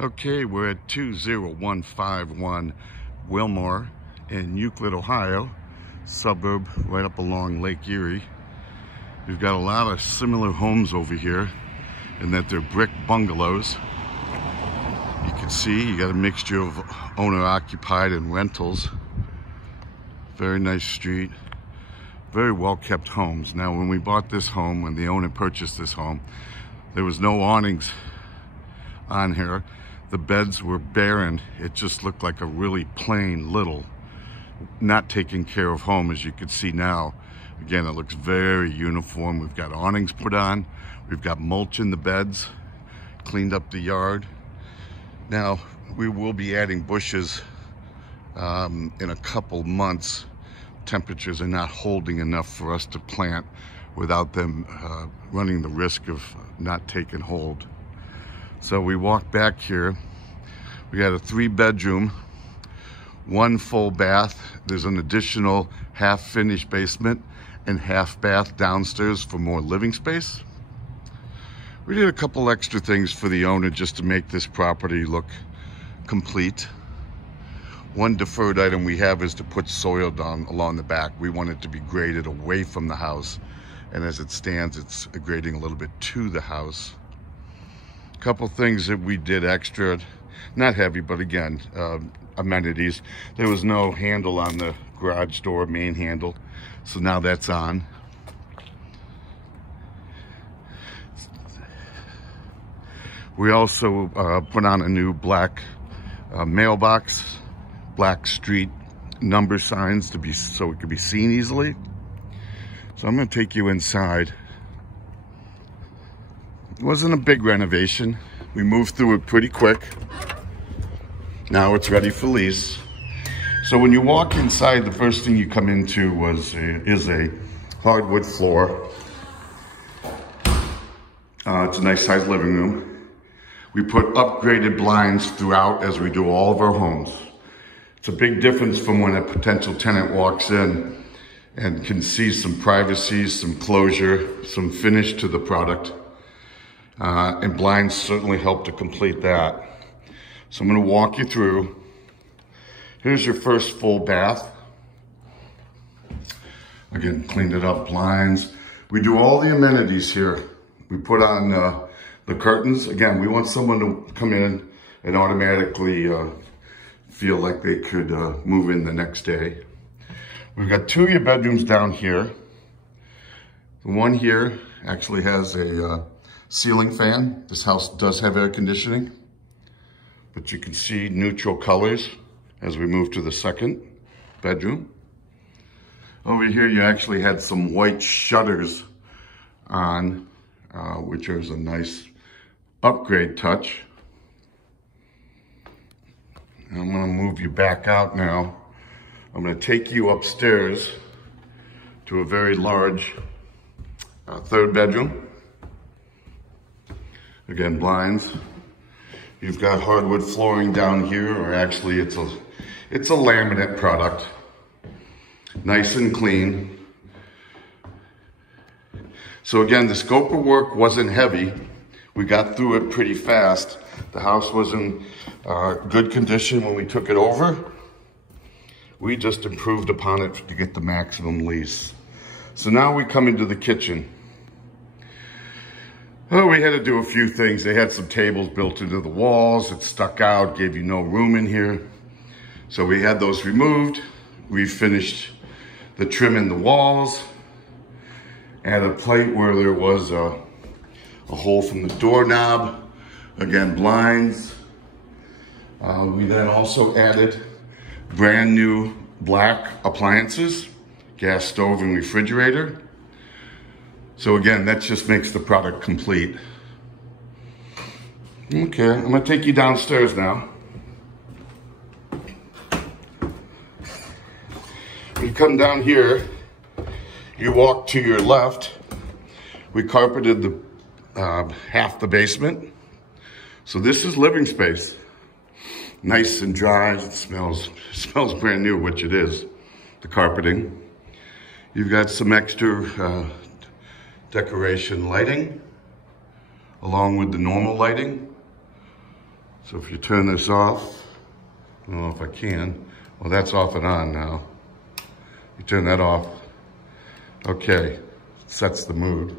Okay, we're at 20151 Wilmore in Euclid, Ohio, suburb right up along Lake Erie. We've got a lot of similar homes over here in that they're brick bungalows. You can see you got a mixture of owner-occupied and rentals. Very nice street, very well-kept homes. Now, when we bought this home, when the owner purchased this home, there was no awnings on here. The beds were barren. It just looked like a really plain little, not taken care of home, as you can see now. Again, it looks very uniform. We've got awnings put on. We've got mulch in the beds, cleaned up the yard. Now, we will be adding bushes in a couple months. Temperatures are not holding enough for us to plant without them running the risk of not taking hold. So we walk back here. We got a 3-bedroom, 1 full bath. There's an additional half-finished basement and half bath downstairs for more living space. We did a couple extra things for the owner just to make this property look complete. One deferred item we have is to put soil down along the back. We want it to be graded away from the house, and as it stands, it's grading a little bit to the house. Couple things that we did extra, not heavy, but again, amenities. There was no handle on the garage door, main handle, so now that's on. We also put on a new black mailbox, black street number signs to be so it could be seen easily. So I'm going to take you inside. It wasn't a big renovation. We moved through it pretty quick. Now it's ready for lease. So when you walk inside, the first thing you come into is a hardwood floor. It's a nice sized living room. We put upgraded blinds throughout, as we do all of our homes. It's a big difference from when a potential tenant walks in and can see some privacy, some closure, some finish to the product. And blinds certainly help to complete that. So I'm going to walk you through. Here's your first full bath. Again, cleaned it up, blinds. We do all the amenities here. We put on the curtains. Again, we want someone to come in and automatically feel like they could move in the next day. We've got 2 of your bedrooms down here. The one here actually has a ceiling fan. This house does have air conditioning, but you can see neutral colors as we move to the second bedroom. Over here, you actually had some white shutters on, which is a nice upgrade touch. I'm going to move you back out now. I'm going to take you upstairs to a very large 3rd bedroom. Again, blinds. You've got hardwood flooring down here, or actually it's a laminate product. Nice and clean. So again, the scope of work wasn't heavy. We got through it pretty fast. The house was in good condition when we took it over. We just improved upon it to get the maximum lease. So now we come into the kitchen. Oh, we had to do a few things. They had some tables built into the walls. It stuck out, gave you no room in here. So we had those removed. We finished the trim in the walls. Add a plate where there was a hole from the doorknob. Again, blinds. We then also added brand new black appliances, gas stove and refrigerator. So again, that just makes the product complete. Okay, I'm gonna take you downstairs now. You come down here, you walk to your left. We carpeted the half the basement. So this is living space. Nice and dry, it smells brand new, which it is, the carpeting. You've got some extra decoration lighting, along with the normal lighting. So if you turn this off, I don't know if I can. Well, that's off and on now. You turn that off. Okay, sets the mood.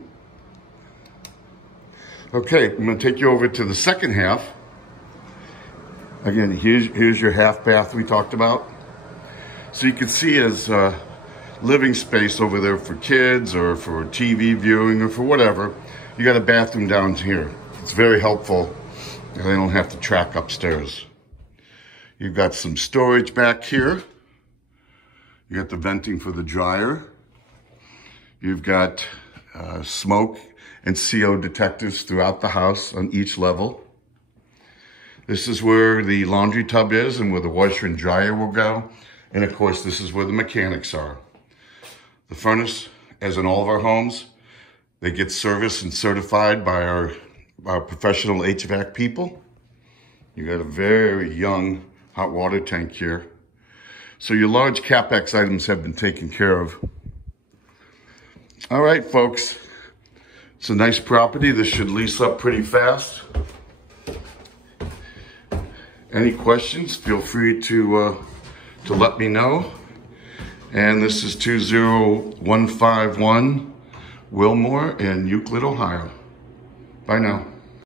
Okay, I'm gonna take you over to the second half. Again, here's your half bath we talked about. So you can see as living space over there for kids or for TV viewing or for whatever. You got a bathroom down here. It's very helpful. They don't have to track upstairs. You've got some storage back here. You got the venting for the dryer. You've got smoke and CO detectors throughout the house on each level. This is where the laundry tub is and where the washer and dryer will go. And of course, this is where the mechanics are. The furnace, as in all of our homes, they get serviced and certified by our professional HVAC people. You got a very young hot water tank here. So your large CapEx items have been taken care of. All right, folks. It's a nice property. This should lease up pretty fast. Any questions, feel free to let me know. And this is 20151 Wilmore in Euclid, Ohio. Bye now.